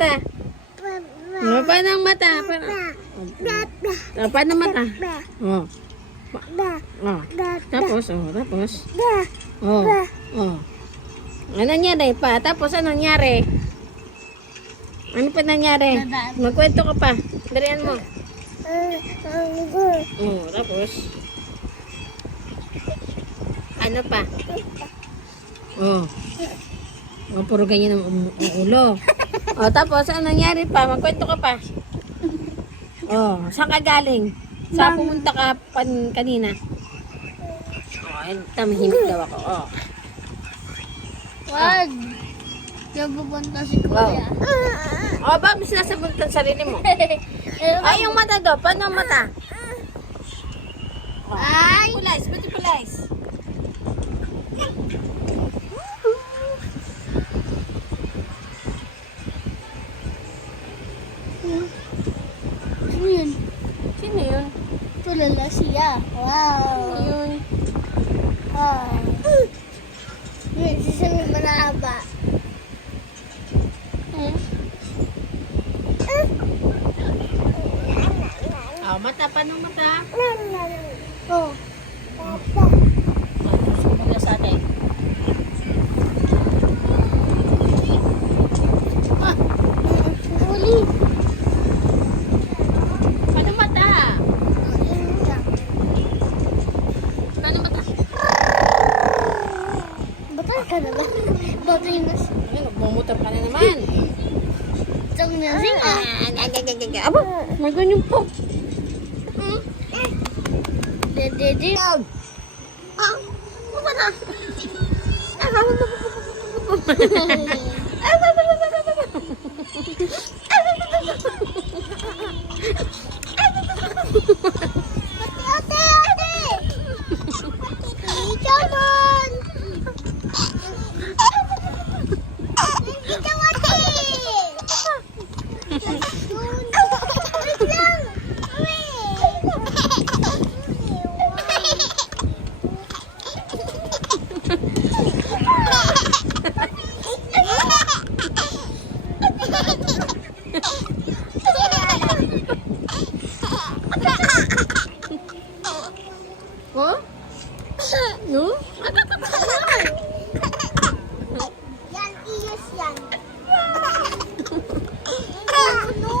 mata? Paano ang mata? Paano mata? Oh. Oh. Tapos, tapos. Oh. Ano nangyari pa? Tapos, ano nangyari? Ano pa nangyari? Magkwento ka pa. Dalian mo. Oh, tapos. Ano pa? Oh. Oh, puro ganyan ang ulo. Oh, tapos, ano nangyari pa? Magkwento ka pa. Oh, saan ka galing? Saan pumunta ka kanina? Oh, tamahimik daw ako. Oh. Wag. Diyan pupunta si Kuya. Oh, bakit mo sinasagot ang sarili mo? Ay, yung mata do. Paano ang mata? Oh. Ay! Pulize. Ba't yung pulize? Ano yun? Sino yun? Tulala siya. Wow. Sino yun? Wow. Yun, sisaming manaba. Oh, mata. Paano ang mata? Oh. Sumunod sa atin. Uli. Paano mata? Paano mata? Batal ka na ba? Batal na siya. Ay, nagmumutab ka na naman. Itong nasing ah. Aba, may ganyan po. Dede. Ano ba na? Ate! Come on! Ikaw, ate! Wait lang! Huh? No? Yan, iyos yan. Oh, no.